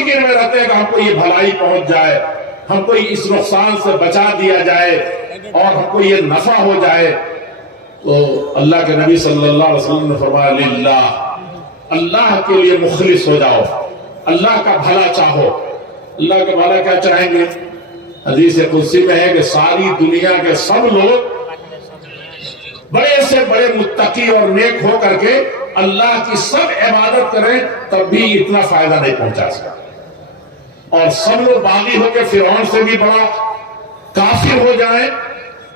فکر میں رہتے ہیں کہ ہم کو یہ بھلائی پہنچ جائے، ہم کو اس نقصان سے بچا دیا جائے اور ہم کو یہ نفع ہو جائے. تو اللہ کے نبی صلی اللہ علیہ وسلم نے فرمایا للہ، اللہ کے لیے مخلص ہو جاؤ، اللہ کا بھلا چاہو. اللہ کا بھلا کیا چاہیں گے؟ حدیث قدسی میں ہے کہ ساری دنیا کے سب لوگ بڑے سے بڑے متقی اور نیک ہو کر کے اللہ کی سب عبادت کریں تب بھی اتنا فائدہ نہیں پہنچا سکتا، اور سب لوگ باغی ہو کے فرعون سے بھی بڑا کافر ہو جائیں،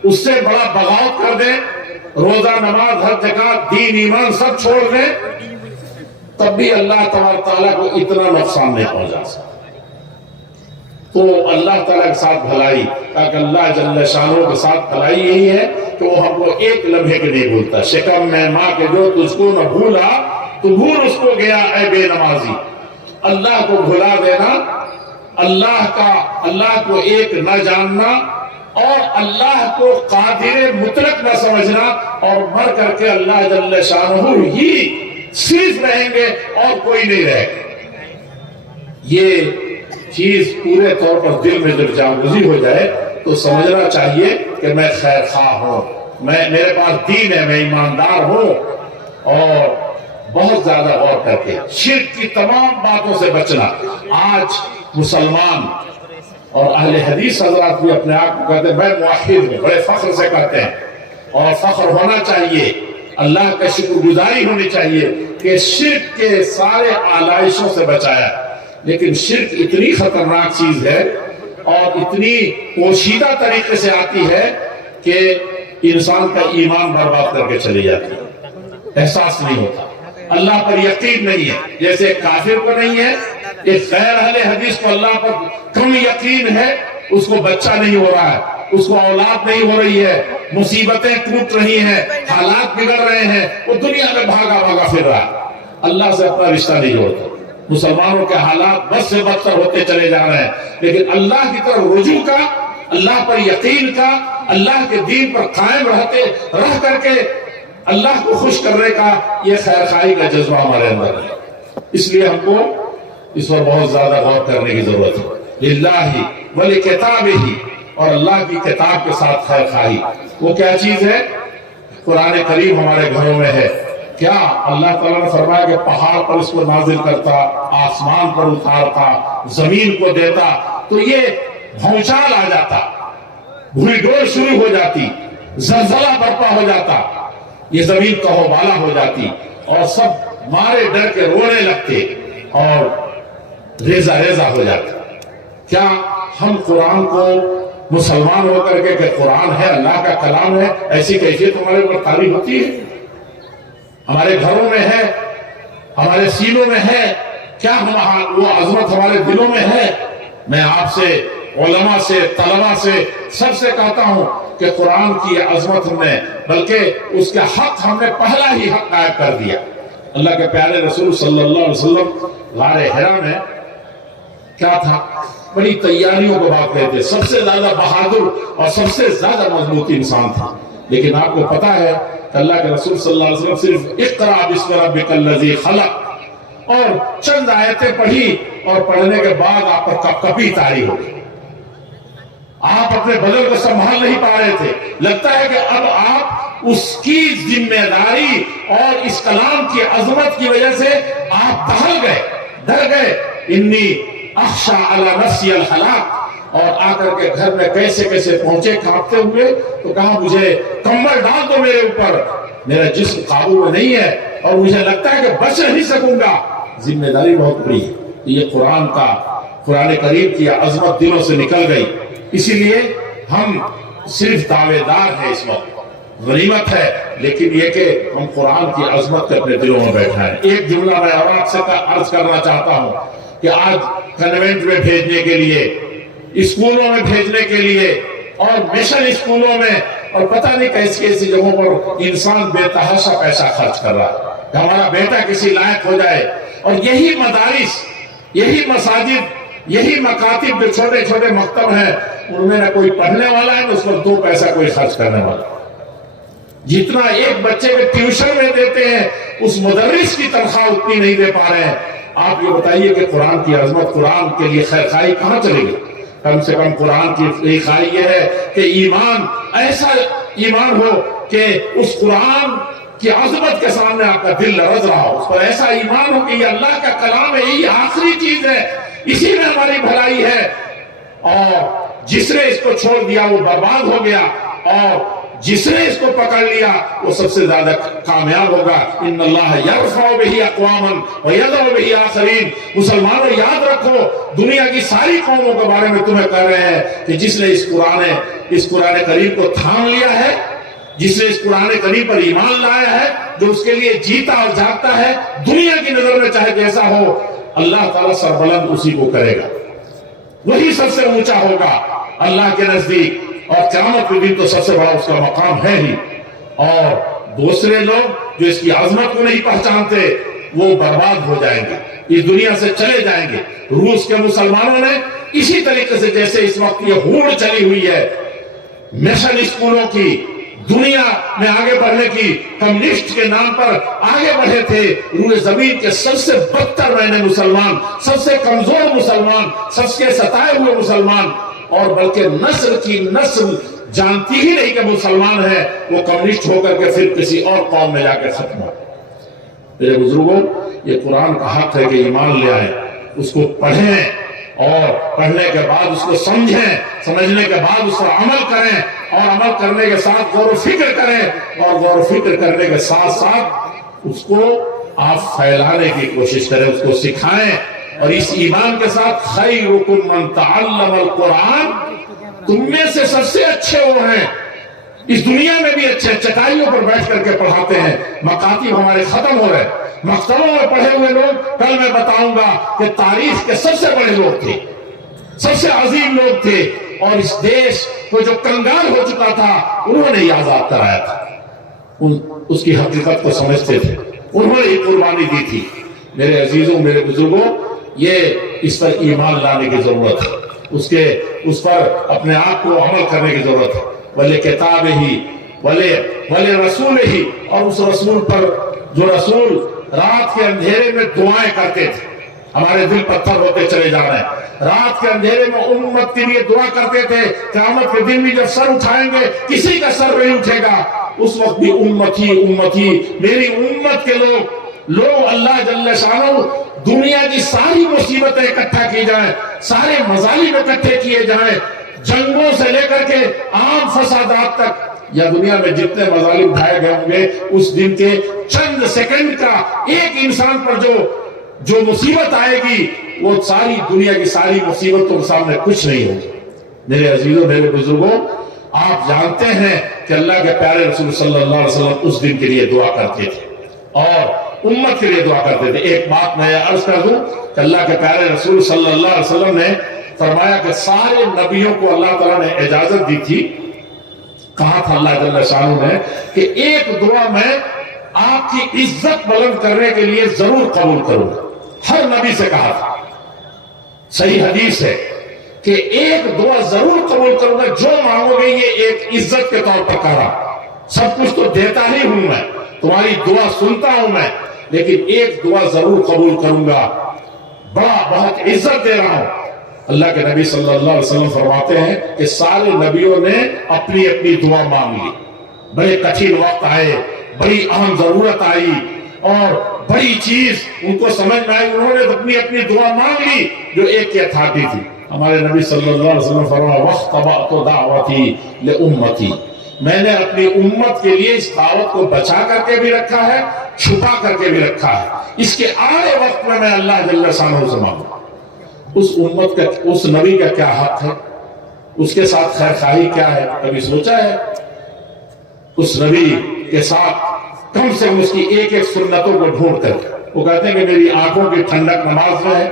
اس سے بڑا بغاوت کر دیں، روزہ نماز ہر جگہ دین ایمان سب چھوڑ دیں، تب بھی اللہ تعالیٰ کو اتنا نقصان نہیں پہنچا سکتا. تو اللہ تعالیٰ کے ساتھ بھلائی، تاکہ اللہ جل شانہ کے ساتھ بھلائی یہی ہے کہ وہ ہم کو ایک لمحے کے نہیں بھولتا. شکم میں ماں کے جو تجھ کو نہ بھولا تو بھول اس کو گیا اے بے نمازی. اللہ کو بھلا دینا، اللہ کو ایک نہ جاننا اور اللہ کو قادر مطلق نہ سمجھنا، اور مر کر کے اللہ جل شانہ ہی صرف رہیں گے اور کوئی نہیں رہے گا. یہ چیز پورے طور پر دل میں جب جاگزی ہو جائے تو سمجھنا چاہیے کہ میں خیر خواہ ہوں، میرے پاس دین ہے، میں ایماندار ہوں. اور بہت زیادہ غور کر کے شرک کی تمام باتوں سے بچنا. آج مسلمان اور اہل حدیث حضرات بھی اپنے آپ کو کہتے ہیں میں موحد ہوں، بڑے فخر سے کہتے ہیں، اور فخر ہونا چاہیے، اللہ کا شکر گزاری ہونی چاہیے کہ شرک کے سارے آلائشوں سے بچایا. لیکن شرک اتنی خطرناک چیز ہے اور اتنی پوشیدہ طریقے سے آتی ہے کہ انسان کا ایمان برباد کر کے چلی جاتی ہے، احساس نہیں ہوتا، اللہ پر یقین نہیں ہے. جیسے کافر کو نہیں ہے، ایک غیر اہل حدیث کو اللہ پر کم یقین ہے، اس کو بچہ نہیں ہو رہا ہے، اس کو اولاد نہیں ہو رہی ہے، مصیبتیں ٹوٹ رہی ہیں، حالات بگڑ رہے ہیں، وہ دنیا میں بھاگا بھاگا پھر رہا ہے، اللہ سے اپنا رشتہ نہیں جوڑتا. مسلمانوں کے حالات بد سے بدتر ہوتے چلے جا رہے ہیں، لیکن اللہ کی طرف رجوع کا، اللہ پر یقین کا، اللہ کے دین پر قائم رہ کر کے اللہ کو خوش کرنے کا یہ خیر خواہی کا جذبہ ہمارے اندر ہے. اس لیے ہم کو اس پر بہت زیادہ غور کرنے کی ضرورت ہے. للہ ولکتابہ، اور اللہ کی کتاب کے ساتھ خیر خواہی. وہ کیا چیز ہے؟ قرآن کریم ہمارے گھروں میں ہے. کیا اللہ تعالیٰ نے فرمایا کہ پہاڑ پر اس کو نازل کرتا، آسمان پر اتارتا، زمین کو دیتا، تو یہ بھونچال آ جاتا، بھوری ڈور شروع ہو جاتی، زلزلہ برپا ہو جاتا، یہ زمین تہوبالا ہو جاتی اور سب مارے ڈر کے رونے لگتے اور ریزہ ریزہ ہو جاتا. کیا ہم قرآن کو مسلمان ہو کر کے کہ قرآن ہے، اللہ کا کلام ہے، ایسی کیفیت ہمارے اوپر طاری ہوتی ہے؟ ہمارے گھروں میں ہے، ہمارے سینوں میں ہے، کیا وہ عظمت ہمارے دلوں میں ہے؟ میں آپ سے، علماء سے، طلباء سے، سب سے کہتا ہوں کہ قرآن کی عظمت ہم نے، بلکہ اس کے حق ہم نے پہلا ہی حق قائم کر دیا. اللہ کے پیارے رسول صلی اللہ علیہ وسلم غار حرا میں کیا تھا؟ بڑی تیاریوں کو بات کہتے، سب سے زیادہ بہادر اور سب سے زیادہ مضبوط انسان تھا. لیکن آپ کو پتا ہے کہ اللہ کے رسول صلی اللہ علیہ وسلم صرف اقرأ بسم ربک الذی خلق اور چند آیتیں پڑھی، اور پڑھنے کے بعد آپ پر کپ کپی طاری ہو گئی. آپ اپنے بدن کو سنبھال نہیں پا رہے تھے. لگتا ہے کہ اب آپ اس کی ذمہ داری اور اس کلام کی عظمت کی وجہ سے آپ دہل گئے، ڈر گئے. انی اخشى علی نفسی الہلاک. اور آ کر کے گھر میں کیسے کیسے پہنچے کانپتے ہوئے، تو کہا مجھے کمبل ڈال دو میرے اوپر، میرا جسم قابو میں نہیں ہے اور مجھے لگتا ہے کہ بچ نہیں سکوں گا. ذمہ داری بہت بڑی ہے. یہ قرآن کریم کی عظمت دلوں سے نکل گئی. اسی لیے ہم صرف دعوے دار ہیں، اس وقت غنیمت ہے، لیکن یہ کہ ہم قرآن کی عظمت کے اپنے دلوں میں بیٹھائیں. ایک جملہ میں اور آپ سے عرض کرنا چاہتا ہوں کہ آج کنوینٹ میں بھیجنے کے لیے، اسکولوں میں بھیجنے کے لیے اور مشن اسکولوں میں اور پتہ نہیں کیسی کیسی جگہوں پر انسان بے تحاشا پیسہ خرچ کر رہا ہے کہ ہمارا بیٹا کسی لائق ہو جائے. اور یہی مدارس، یہی مساجد، یہی مکاتب جو چھوٹے چھوٹے مکتب ہیں، ان میں نہ کوئی پڑھنے والا ہے، نہ اس پر دو پیسہ کوئی خرچ کرنے والا. جتنا ایک بچے کے ٹیوشن میں دیتے ہیں، اس مدرس کی تنخواہ اتنی نہیں دے پا رہے ہیں. آپ یہ بتائیے کہ قرآن کی عظمت، قرآن کے لیے خیر خواہی کہاں چلے گی؟ کم سے کم قرآن کی خیر خواہی یہ ہے کہ ایمان، ایسا ایمان ہو کہ اس قرآن کی عظمت کے سامنے آپ کا دل لرز رہا ہو، اس پر ایسا ایمان ہو کہ یہ اللہ کا کلام ہے، یہی آخری چیز ہے، اسی میں ہماری بھلائی ہے، اور جس نے اس کو چھوڑ دیا وہ برباد ہو گیا، اور جس نے اس کو پکڑ لیا وہ سب سے زیادہ کامیاب ہوگا۔ ان اللہ یرفع بہ اقواما ویضع بہ آخرین۔ مسلمانوں یاد رکھو، دنیا کی ساری قوموں کے بارے میں تمہیں کہہ رہے ہیں کہ جس نے اس قرآن کریم کو تھام لیا ہے، جس نے اس قرآن کریم پر ایمان لایا ہے، جو اس کے لیے جیتا اور جاگتا ہے، دنیا کی نظر میں چاہے جیسا ہو، اللہ تعالیٰ سربلند اسی کو کرے گا، وہی سب سے اونچا ہوگا اللہ کے نزدیک، اور قیامت کے دن تو سب سے بڑا اس کا مقام ہے ہی۔ اور دوسرے لوگ جو اس کی عظمت کو نہیں پہچانتے وہ برباد ہو جائیں گے، اس دنیا سے چلے جائیں گے۔ روس کے مسلمانوں نے اسی طریقے سے، جیسے اس وقت یہ ہوڑ چلی ہوئی ہے مشن اسکولوں کی، دنیا میں آگے بڑھنے کی، کمیونسٹ کے نام پر آگے بڑھے تھے، روئے زمین کے سب سے بدتر مینے مسلمان، سب سے کمزور مسلمان، سب سے ستائے ہوئے مسلمان، اور بلکہ نسل کی نسل جانتی ہی نہیں کہ مسلمان ہے، وہ کمیونسٹ ہو کر کے پھر کسی اور قوم میں جا کے ختم ہو۔ میرے بزرگوں، یہ قرآن کا حق ہے کہ ایمان لے آئیں، اس کو پڑھیں، اور پڑھنے کے بعد اس کو سمجھیں، سمجھنے کے بعد اس پر عمل کریں، اور عمل کرنے کے ساتھ غور و فکر کریں، اور غور و فکر کرنے کے ساتھ ساتھ اس کو آپ پھیلانے کی کوشش کریں، اس کو سکھائیں۔ اور اس ایمان کے ساتھ خیرکم من تعلم القرآن، تم میں سے سب سے اچھے وہ ہیں، اس دنیا میں بھی اچھے، چٹائیوں پر بیٹھ کر کے پڑھاتے ہیں، مکاتب ہمارے ختم ہو رہے، مکتبوں میں پڑھے ہوئے لوگ، کل میں بتاؤں گا کہ تاریخ کے سب سے بڑے لوگ تھے، سب سے عظیم لوگ تھے، اور اس دیش کو جو کنگال ہو چکا تھا انہوں نے ہی آزاد کرایا تھا، اس کی حقیقت کو سمجھتے تھے، انہوں نے ہی قربانی دی تھی۔ میرے عزیزوں، میرے بزرگوں، یہ اس پر ایمان لانے کی ضرورت ہے، اس پر اپنے آپ کو عمل کرنے کی ضرورت ہے۔ وَلِ کتاب ہی وَلِ رسول ہی، اور اس رسول پر جو رسول رات کے اندھیرے میں دعائیں کرتے تھے، ہمارے دل پتھر ہوتے چلے جا رہے ہیں، رات کے اندھیرے میں امت کے لیے دعا کرتے تھے، قیامت کے دن بھی جب سر اٹھائیں گے کسی کا سر نہیں اٹھے گا، اس وقت بھی امتی امتی، میری امت کے لوگ اللہ جل شانہ دنیا کی ساری مصیبتیں اکٹھا کی جائیں، سارے مظالم اکٹھے کیے جائیں، جنگوں سے لے کر کے عام فسادات تک، یا دنیا میں جتنے مظالم اٹھائے گئے ہوں گے، اس دن کے چند سیکنڈ کا ایک انسان پر جو مصیبت آئے گی، وہ ساری دنیا کی ساری مصیبتوں کے سامنے کچھ نہیں ہوگی۔ میرے عزیزوں، میرے بزرگوں، آپ جانتے ہیں کہ اللہ کے پیارے رسول صلی اللہ علیہ وسلم اس دن کے لیے دعا کرتے تھے اور امت کے لیے دعا کرتے تھے۔ ایک بات میں عرض کر دوں کہ اللہ کے پیارے رسول صلی اللہ علیہ وسلم نے فرمایا کہ سارے نبیوں کو اللہ تعالیٰ نے اجازت دی تھی، کہا تھا اللہ جل شانہ نے کہ ایک دعا میں آپ کی عزت بلند کرنے کے لیے ضرور قبول کروں گا، ہر نبی سے کہا تھا، صحیح حدیث ہے کہ ایک دعا ضرور قبول کروں گا، جو مانگو گے یہ ایک عزت کے طور پر کہا، سب کچھ تو دیتا ہی ہوں میں، تمہاری دعا سنتا ہوں میں، لیکن ایک دعا ضرور قبول کروں گا، بہت عزت دے رہا ہوں۔ اللہ کے نبی صلی اللہ علیہ وسلم فرماتے ہیں کہ سارے نبیوں نے اپنی اپنی دعا مانگ لی، بڑے کٹھن وقت آئے، بڑی اہم ضرورت آئی اور بڑی چیز ان کو سمجھ میں آئی، انہوں نے اپنی اپنی دعا مانگ لی جو ایک کی اتھارٹی تھی۔ ہمارے نبی صلی اللہ علیہ وسلم فرمایا وَاخْتَبَأْتُ دَعْوَتِي لِأُمَّتِي، میں نے اپنی امت کے لیے اس دعوت کو بچا کر کے بھی رکھا ہے، چھپا کر کے بھی رکھا ہے، اس کے آنے وقت میں اللہ جل شانہ سے مانگوں۔ اس امت کا، اس نبی کا کیا حق ہے، اس کے ساتھ خیر خواہی کیا ہے، کبھی سوچا ہے؟ اس نبی کے ساتھ کم سے کم اس کی ایک ایک سنتوں کو ڈھونڈ کر، وہ کہتے ہیں کہ میری آنکھوں کی ٹھنڈک نماز میں ہے۔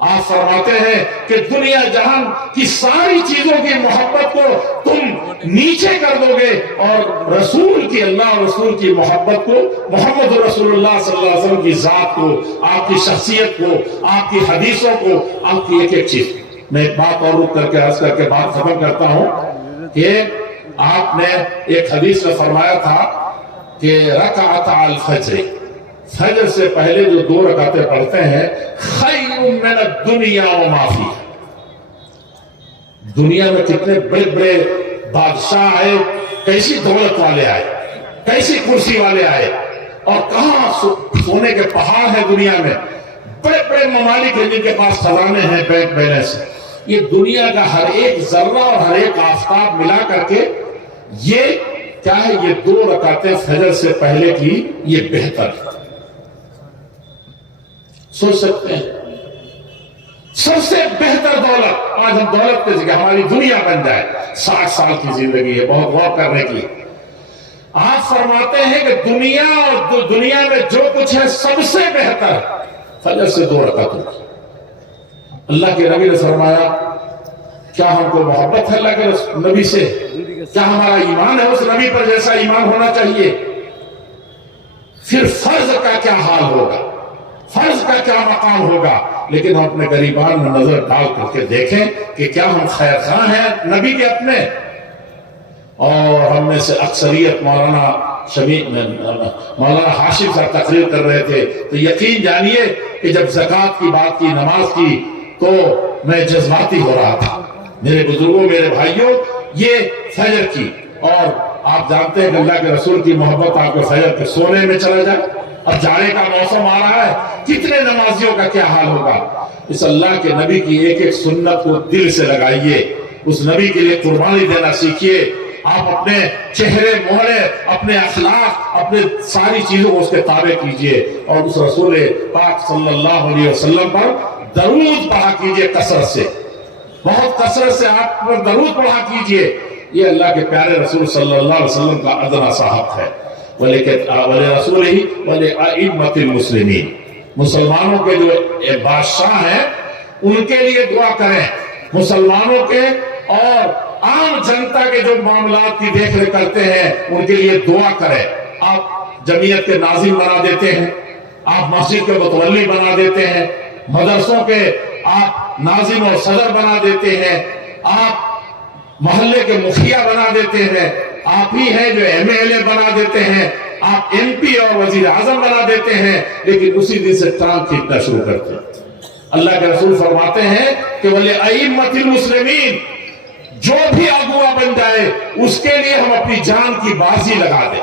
آپ فرماتے ہیں کہ دنیا جہان کی ساری چیزوں کی محبت کو تم نیچے کر دو گے اور رسول کی، اللہ اور رسول کی محبت کو، محمد رسول اللہ صلی اللہ علیہ وسلم کی ذات کو، آپ کی شخصیت کو، آپ کی حدیثوں کو، آپ کی ایک ایک چیز۔ میں ایک بات اور رک کر کے عرض کر کے بات ختم کرتا ہوں کہ آپ نے ایک حدیث میں فرمایا تھا کہ رکعت الفجر، فجر سے پہلے جو 2 رکعتیں پڑھتے ہیں خیر من الدنیا وما فیہا. دنیا میں کتنے بڑے بڑے بادشاہ آئے, کیسی دولت والے آئے, کیسی کرسی والے آئے, اور کہاں سونے کے پہاڑ ہیں دنیا میں, بڑے بڑے ممالک ہیں جن کے پاس خزانے ہیں بینک بیلنس. یہ دنیا کا ہر ایک ذرہ اور ہر ایک آفتاب ملا کر کے یہ کیا ہے, یہ 2 رکعتیں فجر سے پہلے کی یہ بہتر ہے. سوچ سکتے ہیں سب سے بہتر دولت, آج ہم دولت کے ذکر, ہماری دنیا بن جائے, 60 سال کی زندگی ہے, بہت غور کرنے کی. آپ فرماتے ہیں کہ دنیا اور دنیا میں جو کچھ ہے سب سے بہتر فجر سے 2 رکعتوں. اللہ کے نبی نے فرمایا کیا ہم کو محبت ہے اللہ کے نبی سے, کیا ہمارا ایمان ہے اس نبی پر جیسا ایمان ہونا چاہیے, پھر فرض کا کیا حال ہوگا, فرض کا کیا مقام ہوگا. لیکن ہم اپنے غریبان میں نظر ڈال کر کے دیکھیں کہ کیا ہم خیر خواہ ہیں نبی کے اپنے. اور ہم میں سے اکثریت مولانا ہاشم صاحب تقریر کر رہے تھے, تو یقین جانیے کہ جب زکوٰۃ کی بات کی, نماز کی, تو میں جذباتی ہو رہا تھا. میرے بزرگوں, میرے بھائیوں, یہ فجر کی, اور آپ جانتے ہیں کہ اللہ کے رسول کی محبت آپ کو فجر کے سونے میں چلا جائے. اب جاڑے کا موسم آ رہا ہے, کتنے نمازیوں کا کیا حال ہوگا. اس اللہ کے نبی کی ایک ایک سنت کو دل سے لگائیے, اس نبی کے لیے قربانی دینا سیکھیے. آپ اپنے چہرے مہرے, اپنے اخلاق, اپنے ساری چیزوں کو اس کے تابع کیجئے, اور اس رسول پاک صلی اللہ علیہ وسلم پر درود پڑھا کیجئے کثرت سے, بہت کثرت سے آپ پر درود پڑھا کیجئے. یہ اللہ کے پیارے رسول صلی اللہ علیہ وسلم کا ادنا سا حق ہے. وَلِرَسُولِهِ وَلِأَئِمَّةِ الْمُسْلِمِينَ, مسلمانوں کے جو بادشاہ ہیں ان کے لیے دعا کریں, مسلمانوں کے اور عام جنتا کے جو معاملات کی دیکھ ریکھ کرتے ہیں ان کے لیے دعا کریں. آپ جمعیت کے ناظم بنا دیتے ہیں, آپ مسجد کے متولی بنا دیتے ہیں, مدرسوں کے آپ ناظم اور صدر بنا دیتے ہیں, آپ محلے کے مخیا بنا دیتے ہیں, آپ ہی ہیں جو MLA بنا دیتے ہیں, آپ MP اور وزیر اعظم بنا دیتے ہیں, لیکن اسی دن سے ٹانگ کھینچنا شروع کرتے ہیں. اللہ کے رسول فرماتے ہیں کہ وَلِأَئِمَّةِ الْمُسْلِمِينَ, جو بھی اغوا بن جائے اس کے لیے ہم اپنی جان کی بازی لگا دیں,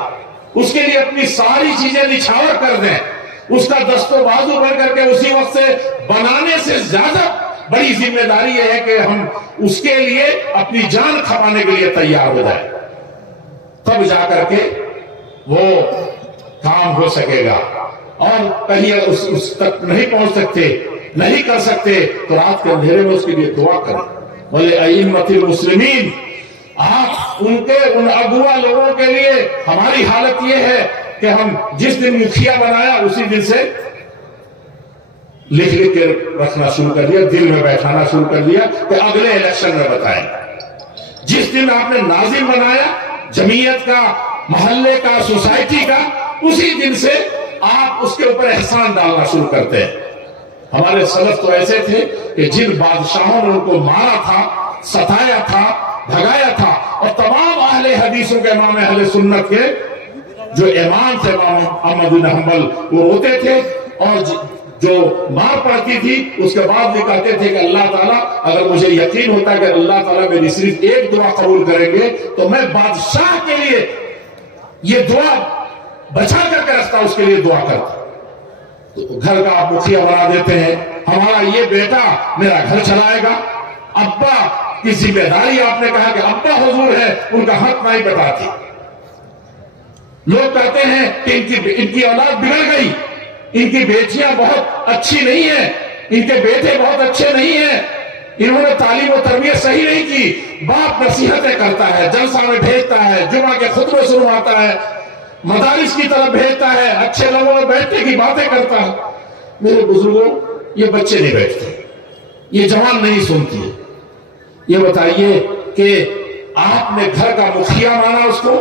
اس کے لیے اپنی ساری چیزیں نچھاور کر دیں, اس کا دست و بازو بن کر کے اسی وقت سے بنانے سے زیادہ بڑی ذمہ داری یہ ہے کہ ہم اس کے لیے اپنی جان کھپانے کے لیے تیار ہو جائیں, تب جا کر کے وہ کام ہو سکے گا. اور کہیں اس تک نہیں پہنچ سکتے, نہیں کر سکتے, تو رات کے اندھیرے میں اس کے لیے دعا کریں. وَلِأَئِمَّةِ الْمُسْلِمِينَ, آپ ان اغوا لوگوں کے لیے ہماری حالت یہ ہے کہ ہم جس دن مکھیا بنایا اسی دن سے لکھ کے رکھنا شروع کر دیا, دل میں بیٹھانا شروع کر دیا کہ اگلے الیکشن میں بتائیں. جس دن آپ نے ناظم بنایا جمعیت کا, محلے کا, سوسائٹی کا, اسی دن سے آپ اس کے اوپر احسان ڈالنا شروع کرتے ہیں. ہمارے سلف تو ایسے تھے کہ جن بادشاہوں نے ان کو مارا تھا, ستایا تھا, بھگایا تھا, اور تمام اہل حدیثوں کے امام اہل سنت کے جو امام تھے امام احمد بن حنبل, وہ روتے تھے, اور جو مار پڑتی تھی اس کے بعد یہ کہتے تھے کہ اللہ تعالیٰ اگر مجھے یقین ہوتا ہے کہ اللہ تعالیٰ میری صرف ایک دعا قبول کریں گے تو میں بادشاہ کے لیے یہ دعا بچا کر کے رکھتا, اس کے لیے دعا کرتا. گھر کا آپ مکھیا بنا دیتے ہیں, ہمارا یہ بیٹا میرا گھر چلائے گا. ابا کی ذمہ داری آپ نے کہا کہ ابا حضور ہے, ان کا حق نہیں بتاتی. لوگ کہتے ہیں کہ ان کی اولاد بگڑ گئی, ان کی بیٹیاں بہت اچھی نہیں ہیں, ان کے بیٹے بہت اچھے نہیں ہیں, انہوں نے تعلیم و تربیت صحیح نہیں کی. باپ نصیحتیں کرتا ہے, جلسہ میں بھیجتا ہے, جمعہ کے خطبے سنواتا ہے, مدارس کی طرف بھیجتا ہے, اچھے لوگوں میں بیٹھنے کی باتیں کرتا ہے. میرے بزرگوں, یہ بچے نہیں بیٹھتے, یہ جوان نہیں سنتی. یہ بتائیے کہ آپ نے گھر کا مکھیا مانا, اس کو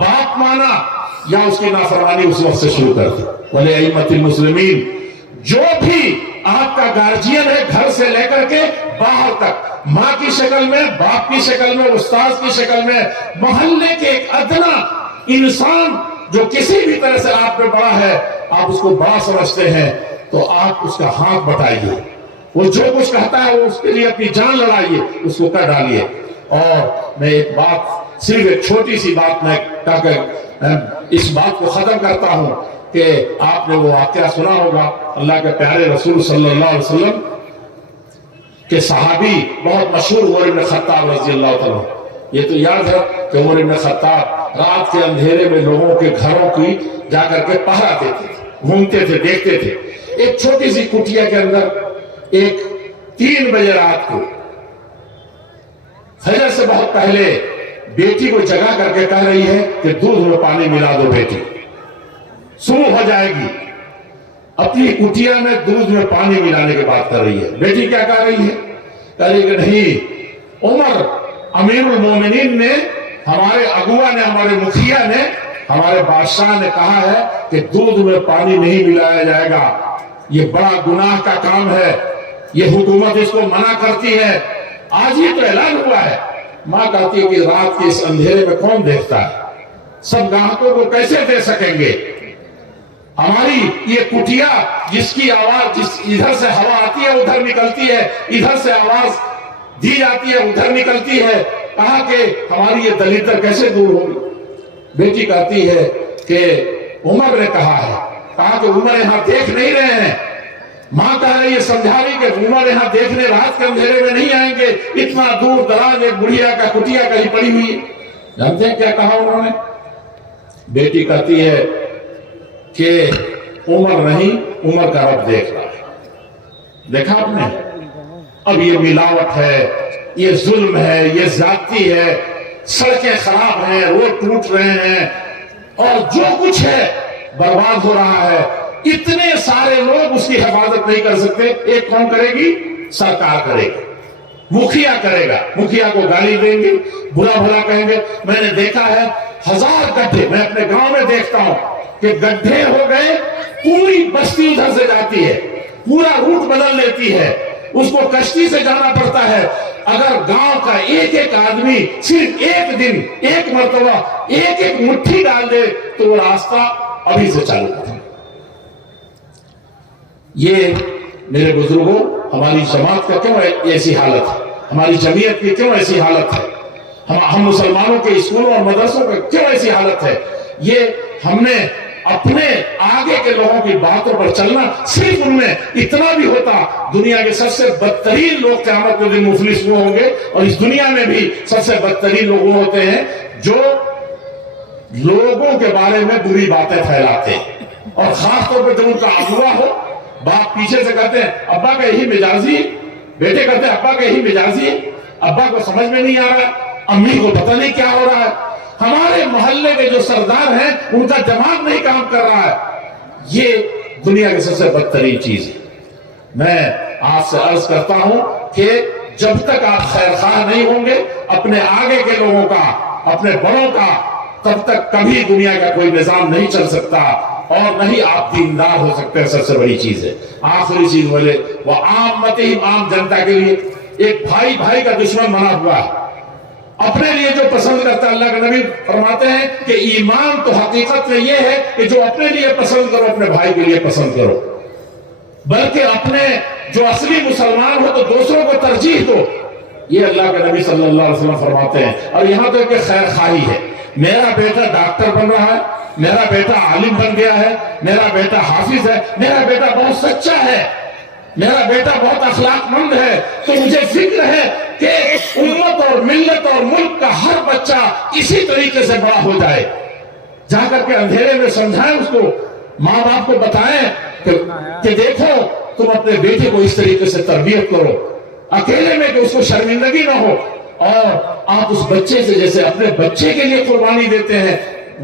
باپ مانا, یا اس کی نافرمانی اس وقت سے شروع کر دی. وَلِأَئِمَّةِ الْمُسْلِمِينَ, جو بھی آپ کا گارجین ہے گھر سے لے کر کے باہر تک, ماں کی شکل میں, باپ کی شکل میں, استاذ کی شکل میں, محلے کے ایک ادنا انسان جو کسی بھی طرح سے آپ پہ بڑا ہے، آپ اس کو بڑا سمجھتے ہیں، تو آپ اس کا ہاتھ بٹائیے، وہ جو کچھ کہتا ہے وہ اس کے لیے اپنی جان لڑائیے، اس کو کر ڈالیے۔ اور میں ایک بات، صرف ایک چھوٹی سی بات میں کہہ کر اس بات کو ختم کرتا ہوں کہ آپ نے وہ واقعہ سنا ہوگا، اللہ کے پیارے رسول صلی اللہ علیہ وسلم کہ صحابی بہت مشہور عمر بن خطاب رضی اللہ تعالیٰ، یہ تو یاد ہے کہ عمر بن خطاب رات کے اندھیرے میں لوگوں کے گھروں کی جا کر کے پہرا دیتے تھے، گھومتے تھے، دیکھتے تھے۔ ایک چھوٹی سی کٹیا کے اندر ایک 3 بجے رات کو فجر سے بہت پہلے بیٹی کو جگا کر کے کہہ رہی ہے کہ دودھ میں پانی ملا دو بیٹی، صبح ہو جائے گی۔ اپنی کٹیا میں دودھ میں پانی ملانے کی بات کر رہی ہے۔ بیٹی کیا کہہ رہی ہے؟ کہہ رہی کہ نہیں، عمر امیر المومنین نے، ہمارے اگوا نے، ہمارے مکھیا نے، ہمارے بادشاہ نے کہا ہے کہ دودھ میں پانی نہیں ملایا جائے گا، یہ بڑا گناہ کا کام ہے، یہ حکومت اس کو منع کرتی ہے، آج ہی تو اعلان ہوا ہے۔ ماں کہتی ہے کہ رات کے اس اندھیرے میں کون دیکھتا ہے، سب گاہکوں کو کیسے دے سکیں گے؟ ہماری یہ کٹیا جس کی آواز، جس ادھر سے ہوا آتی ہے ادھر نکلتی ہے، ادھر سے آواز دی جاتی ہے ادھر نکلتی ہے، کہا کہ ہماری یہ دلیدر کیسے دور ہوگی؟ بیٹی کہتی ہے کہ عمر نے کہا ہے، کہا کہ عمر یہاں دیکھ نہیں رہے ہیں۔ ماں کہہ رہی ہے، سمجھا رہی کہ عمر یہاں دیکھنے رات کے اندھیرے میں نہیں آئیں گے، اتنا دور دراز ایک بڑھیا کا کٹیا کہیں پڑی ہوئی ہے۔ جانتے ہیں کیا کہا انہوں نے؟ بیٹی کہتی ہے کہ عمر نہیں، عمر کا رب دیکھ رہا ہے۔ دیکھا آپ نے؟ اب یہ ملاوٹ ہے، یہ ظلم ہے، یہ زیادتی ہے، سڑکیں خراب ہیں، روڈ ٹوٹ رہے ہیں، اور جو کچھ ہے برباد ہو رہا ہے۔ اتنے سارے لوگ اس کی حفاظت نہیں کر سکتے، ایک کون کرے گی؟ سرکار کرے گی، مکھیا کرے گا، مکھیا کو گالی دیں گے، برا بھلا کہیں گے۔ میں نے دیکھا ہے 1000 گڈھے، میں اپنے گاؤں میں دیکھتا ہوں کہ گڈھے ہو گئے، پوری بستی ادھر سے جاتی ہے، پورا روٹ بدل لیتی ہے، اس کو کشتی سے جانا پڑتا ہے۔ اگر گاؤں کا ایک ایک آدمی صرف ایک دن، ایک مرتبہ ایک ایک مٹھی ڈال دے تو وہ راستہ ابھی سے چالو کرتا ہے۔ یہ میرے بزرگوں، ہماری جماعت کا کیوں ایسی حالت ہے، ہماری جمعیت کی کیوں ایسی حالت ہے، ہم مسلمانوں کے اسکولوں اور مدرسوں کا کیوں ایسی حالت ہے؟ یہ ہم نے اپنے آگے کے لوگوں کی باتوں پر چلنا، صرف ان میں اتنا بھی ہوتا، دنیا کے سب سے بدترین لوگ قیامت کے دن مفلس وہ ہوں گے، اور اس دنیا میں بھی سب سے بدترین لوگ وہ ہوتے ہیں جو لوگوں کے بارے میں بری باتیں پھیلاتے ہیں، اور خاص طور پہ جب ان کا اغوا ہو، باپ پیچھے سے کہتے ہیں ابا کا یہی مزاجی ہے، بیٹے کہتے ہیں ابا کا یہی مزاجی ہے، ابا کو سمجھ میں نہیں آ رہا ہے، امی کو پتہ نہیں کیا ہو رہا ہے، ہمارے محلے کے جو سردار ہیں ان کا دماغ نہیں کام کر رہا ہے۔ یہ دنیا کی سب سے بدترین چیز ہے۔ میں آپ سے عرض کرتا ہوں کہ جب تک آپ خیر خواہ نہیں ہوں گے اپنے آگے کے لوگوں کا، اپنے بڑوں کا، تب تک کبھی دنیا کا کوئی نظام نہیں چل سکتا، اور نہیں آپ دیندار ہو سکتے ہیں۔ سب سے بڑی چیز ہے، آخری چیز بولے وہ عامتہم، عام جنتا کے لیے ایک بھائی بھائی کا دشمن بنا ہوا ہے، اپنے لیے جو پسند کرتا ہے۔ اللہ کے نبی فرماتے ہیں کہ ایمان تو حقیقت میں یہ ہے کہ جو اپنے لیے پسند کرو اپنے بھائی کے لیے پسند کرو، بلکہ اپنے جو اصلی مسلمان ہو تو دوسروں کو ترجیح دو، یہ اللہ کے نبی صلی اللہ علیہ وسلم فرماتے ہیں۔ اور یہاں تو کہ خیر خواہی ہے، میرا بیٹا ڈاکٹر بن رہا ہے، میرا بیٹا عالم بن گیا ہے، میرا بیٹا حافظ ہے، میرا بیٹا بہت سچا ہے، میرا بیٹا بہت اخلاق مند ہے، تو مجھے فکر ہے کہ امت اور ملت اور ملک کا ہر بچہ اسی طریقے سے بڑا ہو جائے۔ جا کر کے اندھیرے میں سمجھائیں اس کو، ماں باپ کو بتائیں کہ دیکھو تم اپنے بیٹے کو اس طریقے سے تربیت کرو، اکیلے میں کہ اس کو شرمندگی نہ ہو، اور آپ اس بچے سے جیسے اپنے بچے کے لیے قربانی دیتے ہیں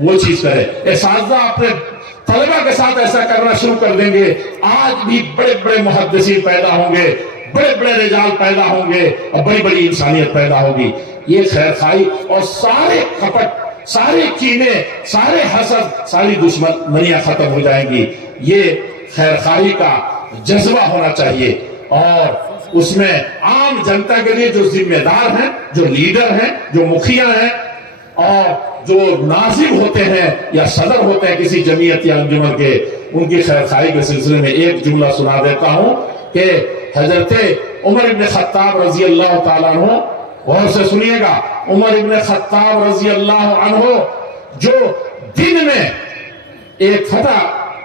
وہ چیز کریں۔ اساتذہ اپنے طلبہ کے ساتھ ایسا کرنا شروع کر دیں گے، آج بھی بڑے بڑے محدثین پیدا ہوں گے، بڑے بڑے رجال پیدا ہوں گے، اور بڑی بڑی انسانیت پیدا ہوگی۔ یہ خیر خواہی اور سارے کپٹ، سارے کینے، سارے حسد، ساری دشمنیاں ختم ہو جائیں گی۔ یہ خیر خواہی کا جذبہ ہونا چاہیے، اور اس میں عام جنتا کے لیے جو ذمہ دار ہیں، جو لیڈر ہیں، جو مکھیا ہیں، اور جو ناظم ہوتے ہیں یا صدر ہوتے ہیں کسی جمعیت یا انجمن کے، ان کی خیر خواہی کے سلسلے میں ایک جملہ سنا دیتا ہوں کہ حضرت عمر ابن خطاب رضی اللہ تعالیٰ عنہ، غور سے سنیے گا، عمر ابن خطاب رضی اللہ عنہ جو دن میں ایک فتح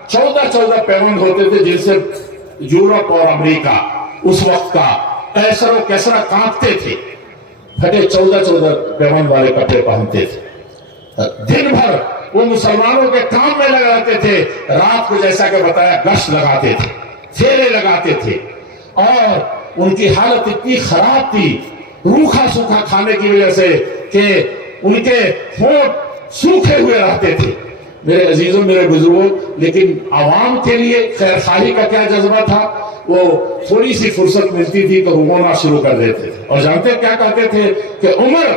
14 پیوند ہوتے تھے، جن سے یورپ اور امریکہ اس وقت کا قیصر و کیسرا کانپتے تھے، پھٹے 14 پیوند والے کپڑے پہنتے تھے، دن بھر وہ مسلمانوں کے کام میں لگا رہتے تھے، رات کو جیسا کہ بتایا گشت لگاتے تھے، پھیرے لگاتے تھے، اور ان کی حالت اتنی خراب تھی روکھا سوکھا کھانے کی وجہ سے کہ ان کے ہونٹ سوکھے ہوئے رہتے تھے۔ میرے عزیزوں، میرے بزرگوں، لیکن عوام کے لیے خیر خواہی کا کیا جذبہ تھا، وہ تھوڑی سی فرصت ملتی تھی تو رونا شروع کر دیتے تھے، اور جانتے کیا کہتے تھے کہ عمر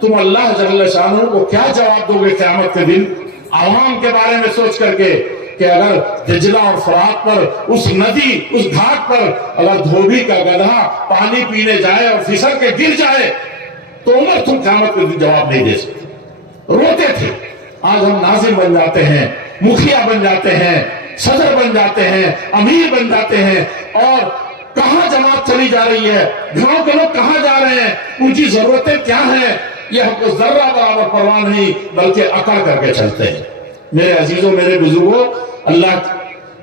تم اللہ جل شانہ کو کیا جواب دو گے قیامت کے دن عوام کے بارے میں سوچ کر کے کہ اگر دجلہ اور فرات پر اس ندی اس گھاٹ پر اگر دھوبی کا گدھا پانی پینے جائے اور پھسل کے گر جائے تو عمر تم قیامت کے دن جواب نہیں دے سکتے۔ روتے تھے۔ آج ہم ناظم بن جاتے ہیں، مکھیا بن جاتے ہیں، صدر بن جاتے ہیں، امیر بن جاتے ہیں، اور کہاں جماعت چلی جا رہی ہے، گھروں کے لوگ کہاں جا رہے ہیں، ان کی ضرورتیں کیا ہیں، یہ ہم کو ذرہ برابر پرواہ نہیں، بلکہ اکڑ کر کے چلتے ہیں۔ میرے عزیزوں، میرے بزرگوں، اللہ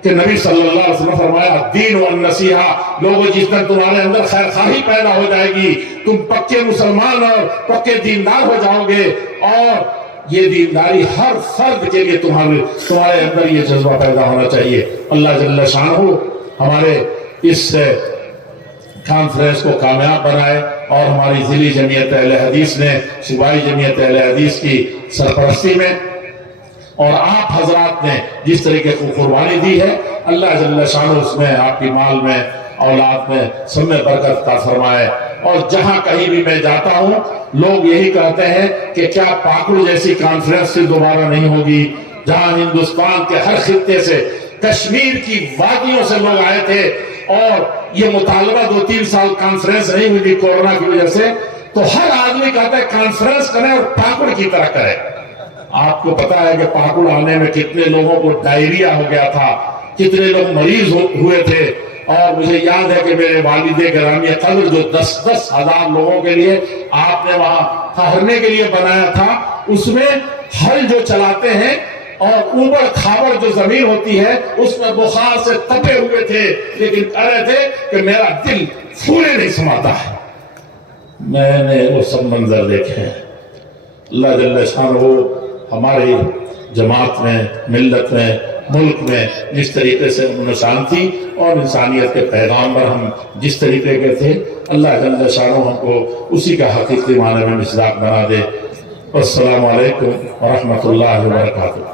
کہ نبی صلی اللہ علیہ وسلم فرمایا الدین والنصیحہ، لوگوں جس دن تمہارے اندر خیر خواہی پیدا ہو جائے گی تم پکے مسلمان اور پکے دیندار ہو جاؤ گے، اور یہ دینداری ہر فرد کے لیے تمہارے اندر یہ جذبہ پیدا ہونا چاہیے۔ اللہ جل شانہ ہمارے اس کانفرنس کو کامیاب بنائے، اور ہماری ضلعی جمعیت اہل حدیث نے صوبائی جمعیت اہل حدیث کی سرپرستی میں اور آپ حضرات نے جس طریقے کو قربانی دی ہے، اللہ جل شانہ اس میں آپ کی مال میں اولاد میں سب میں برکت عطا فرمائے۔ اور جہاں کہیں بھی میں جاتا ہوں لوگ یہی کہتے ہیں کہ کیا پاکڑ جیسی کانفرنس سے دوبارہ نہیں ہوگی، جہاں ہندوستان کے ہر خطے سے کشمیر کی وادیوں سے لوگ آئے تھے، اور یہ مطالبہ 2-3 سال کانفرنس نہیں ہوئی کورونا کی وجہ سے، تو ہر آدمی کہتا ہے کانفرنس کریں اور پاکڑ کی طرح کریں۔ آپ کو پتا ہے کہ پاکڑ آنے میں کتنے لوگوں کو ڈائریا ہو گیا تھا، کتنے لوگ مریض ہوئے تھے، اور مجھے یاد ہے کہ میرے والد گرامی قدر جو 10 ہزار لوگوں کے لیے آپ نے وہاں ٹھہرنے کے لیے بنایا تھا، اس میں ہل جو چلاتے ہیں اور اوبڑ کھابڑ جو زمین ہوتی ہے اس میں بخار سے تپے ہوئے تھے، لیکن کہہ رہے تھے کہ میرا دل پھولے نہیں سماتا ہے۔ میں نے وہ سب منظر دیکھے ہیں۔ اللہ جل شانہ ہماری جماعت میں، ملت میں، ملک میں جس طریقے سے امن و شانتی اور انسانیت کے پیغام پر ہم جس طریقے کے تھے، اللہ جل شانہ ہم کو اسی کا حقیقی معنی میں مصداق بنا دے۔ السلام علیکم ورحمۃ اللہ وبرکاتہ۔